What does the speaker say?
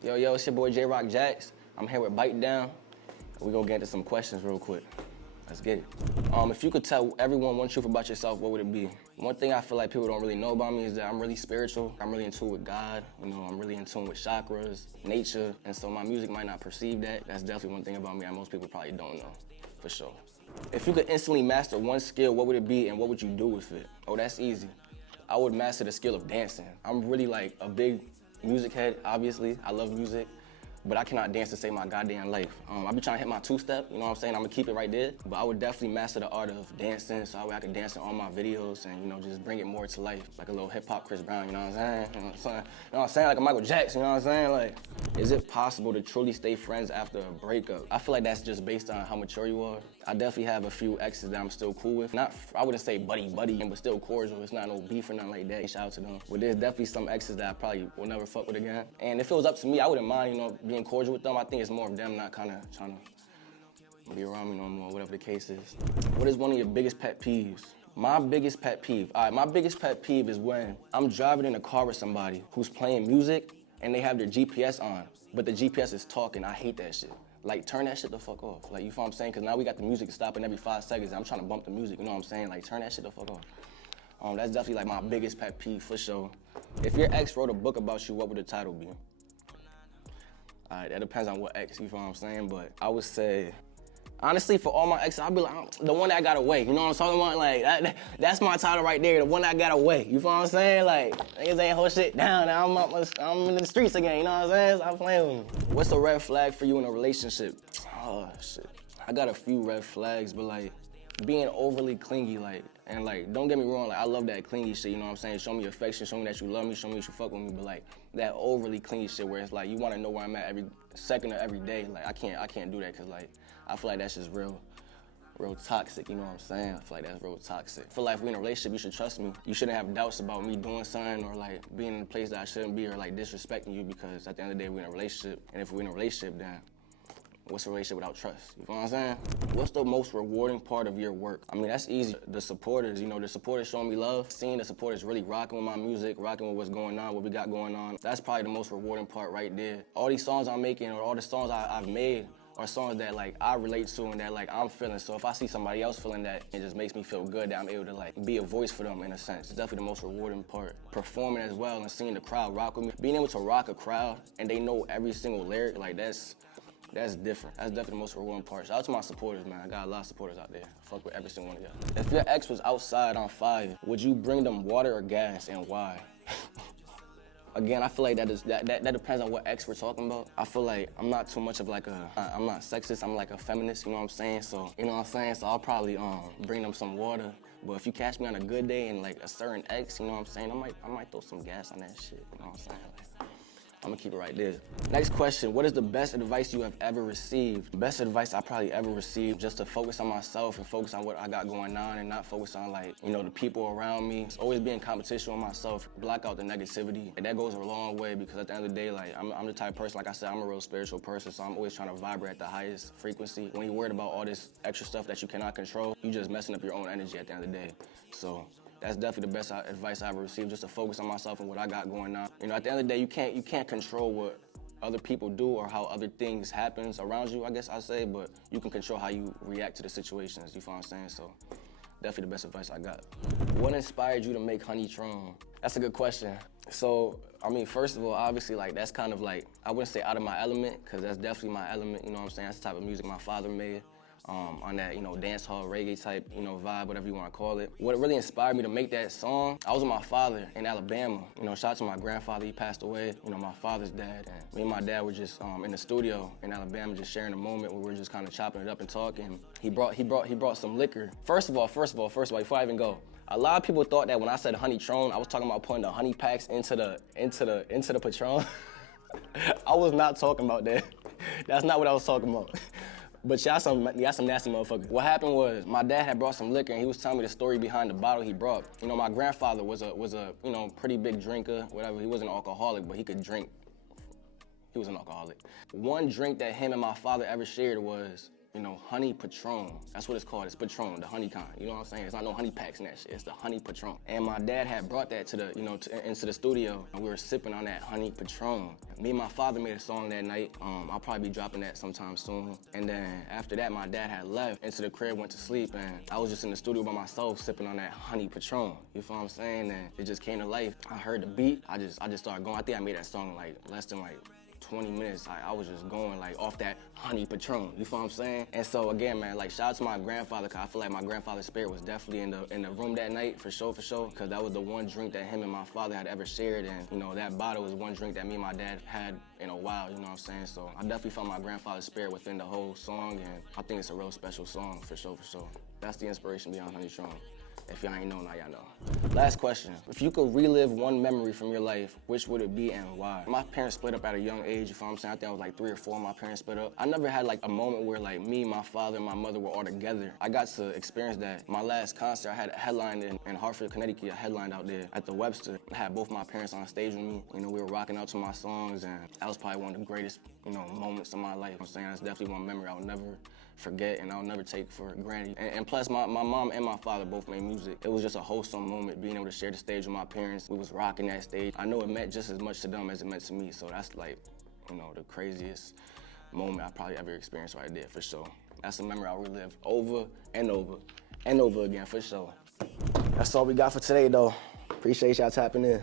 Yo, it's your boy JayRock Jax. I'm here with BITEDOWN. We're gonna get into some questions real quick. Let's get it. If you could tell everyone one truth about yourself, what would it be? One thing I feel like people don't really know about me is that I'm really spiritual. I'm really in tune with God. I'm really in tune with chakras, nature, and so my music might not perceive that. That's definitely one thing about me that most people probably don't know, for sure. If you could instantly master one skill, what would it be and what would you do with it? Oh, that's easy. I would master the skill of dancing. I'm really like a big music head, obviously. I love music, but I cannot dance to save my goddamn life. I be trying to hit my two-step, you know what I'm saying? I'm gonna keep it right there, but I would definitely master the art of dancing so I could dance in all my videos and, just bring it more to life, like a little hip-hop Chris Brown, you know what I'm saying? You know what I'm saying? Like a Michael Jackson, you know what I'm saying? Like, is it possible to truly stay friends after a breakup? I feel like that's just based on how mature you are. I definitely have a few exes that I'm still cool with. I wouldn't say buddy, but still cordial. It's not no beef or nothing like that. Shout out to them. But there's definitely some exes that I probably will never fuck with again. And if it was up to me, I wouldn't mind, being cordial with them. I think it's more of them not kind of trying to be around me no more, whatever the case is. What is one of your biggest pet peeves? My biggest pet peeve, my biggest pet peeve is when I'm driving in a car with somebody who's playing music and they have their GPS on, but the GPS is talking. I hate that shit. Like, turn that shit the fuck off. Like, you feel what I'm saying? Because now we got the music stopping every 5 seconds. I'm trying to bump the music, you know what I'm saying? Like, turn that shit the fuck off. That's definitely like my biggest pet peeve, for sure. If your ex wrote a book about you, what would the title be? That depends on what ex, you feel what I'm saying? But I would say, honestly, for all my exes, I'd be like, the one that got away. You know what I'm talking about? Like, that's my title right there, the one that got away. You feel what I'm saying? Like, niggas ain't hold shit down. Now I'm in the streets again, you know what I'm saying? Stop playing with me. What's a red flag for you in a relationship? Oh, shit. I got a few red flags, but like, being overly clingy, and don't get me wrong, I love that clingy shit, you know what I'm saying? Show me affection, show me that you love me, show me that you fuck with me, but like, that overly clingy shit where it's like, you wanna know where I'm at every second of every day, like, I can't do that, cause like, I feel like that's just real toxic, you know what I'm saying? I feel like that's real toxic. I feel like if we're in a relationship, you should trust me. You shouldn't have doubts about me doing something or like being in a place that I shouldn't be or like disrespecting you, because at the end of the day, we're in a relationship, and if we're in a relationship, then what's a relationship without trust? You feel what I'm saying? What's the most rewarding part of your work? I mean, that's easy. The supporters, the supporters showing me love. Seeing the supporters really rocking with my music, rocking with what's going on, what we got going on. That's probably the most rewarding part right there. All these songs I'm making or all the songs I've made are songs that like I relate to and that like I'm feeling. So if I see somebody else feeling that, it just makes me feel good that I'm able to like be a voice for them in a sense. It's definitely the most rewarding part. Performing as well and seeing the crowd rock with me. Being able to rock a crowd and they know every single lyric, like that's different. That's definitely the most rewarding part. Shout out to my supporters, man. I got a lot of supporters out there. Fuck with every single one of y'all. If your ex was outside on fire, would you bring them water or gas, and why? Again, I feel like that depends on what ex we're talking about. I feel like I'm not too much of like I'm not sexist, I'm like a feminist, you know what I'm saying? So, you know what I'm saying? So I'll probably bring them some water. But if you catch me on a good day and like a certain ex, you know what I'm saying? I might throw some gas on that shit, you know what I'm saying? I'm gonna keep it right there. Next question, what is the best advice you have ever received? Best advice I probably ever received, just to focus on myself and focus on what I got going on and not focus on the people around me. It's always be in competition with myself, block out the negativity. And that goes a long way because at the end of the day, I'm the type of person, like I said, I'm a real spiritual person, so I'm always trying to vibrate at the highest frequency. When you're worried about all this extra stuff that you cannot control, you're just messing up your own energy at the end of the day. So that's definitely the best advice I ever received, just to focus on myself and what I got going on. At the end of the day, you can't control what other people do or how other things happen around you, I guess I say, but you can control how you react to the situations, you feel what I'm saying? So definitely the best advice I got. What inspired you to make Honeytron? That's a good question. So, I mean, first of all, obviously, that's kind of I wouldn't say out of my element, because that's definitely my element, you know what I'm saying? That's the type of music my father made. On that, dance hall, reggae type, vibe, whatever you want to call it. What really inspired me to make that song, I was with my father in Alabama. Shout out to my grandfather, he passed away, my father's dad. And me and my dad were just in the studio in Alabama, just sharing a moment where we were just kind of chopping it up and talking. He brought some liquor. First of all, before I even go, a lot of people thought that when I said Honeytron, I was talking about putting the honey packs into the Patron. I was not talking about that. That's not what I was talking about. But y'all some nasty motherfuckers. What happened was my dad had brought some liquor and he was telling me the story behind the bottle he brought. My grandfather was a pretty big drinker, whatever. He wasn't an alcoholic, but he could drink. He was an alcoholic. One drink that him and my father ever shared was, you know, honey Patron. That's what it's called. It's Patron, the honey kind. You know what I'm saying? It's not no honey packs and that shit. It's the honey Patron. And my dad had brought that to the, you know, into the studio, and we were sipping on that honey Patron. Me and my father made a song that night. I'll probably be dropping that sometime soon. And then after that, my dad had left into the crib, went to sleep, and I was just in the studio by myself sipping on that honey Patron. You feel what I'm saying? And it just came to life. I heard the beat. I just started going. I think I made that song in like less than like 20 minutes. I was just going like off that honey Patron, you feel what I'm saying? And so again, man, like shout out to my grandfather, cause I feel like my grandfather's spirit was definitely in the room that night, for sure, cause that was the one drink that him and my father had ever shared, and you know, that bottle was one drink that me and my dad had in a while, you know what I'm saying? So I definitely felt my grandfather's spirit within the whole song, and I think it's a real special song, for sure. That's the inspiration behind Honey Patron. If y'all ain't know, now y'all know. Last question. If you could relive one memory from your life, which would it be and why? My parents split up at a young age, you feel what I'm saying? I think I was like 3 or 4 when my parents split up. I never had like a moment where like me, my father, and my mother were all together. I got to experience that. My last concert, I had a headline in Hartford, Connecticut. I headlined out there at the Webster. I had both my parents on stage with me. You know, we were rocking out to my songs, and that was probably one of the greatest, you know, moments of my life. I'm saying that's definitely one memory I'll never forget and I'll never take for granted. And plus, my mom and my father both made music. It was just a wholesome moment, being able to share the stage with my parents. We was rocking that stage. I know it meant just as much to them as it meant to me, so that's like, you know, the craziest moment I probably ever experienced right there, for sure. That's a memory I'll relive over and over and over again, for sure. That's all we got for today, though. Appreciate y'all tapping in.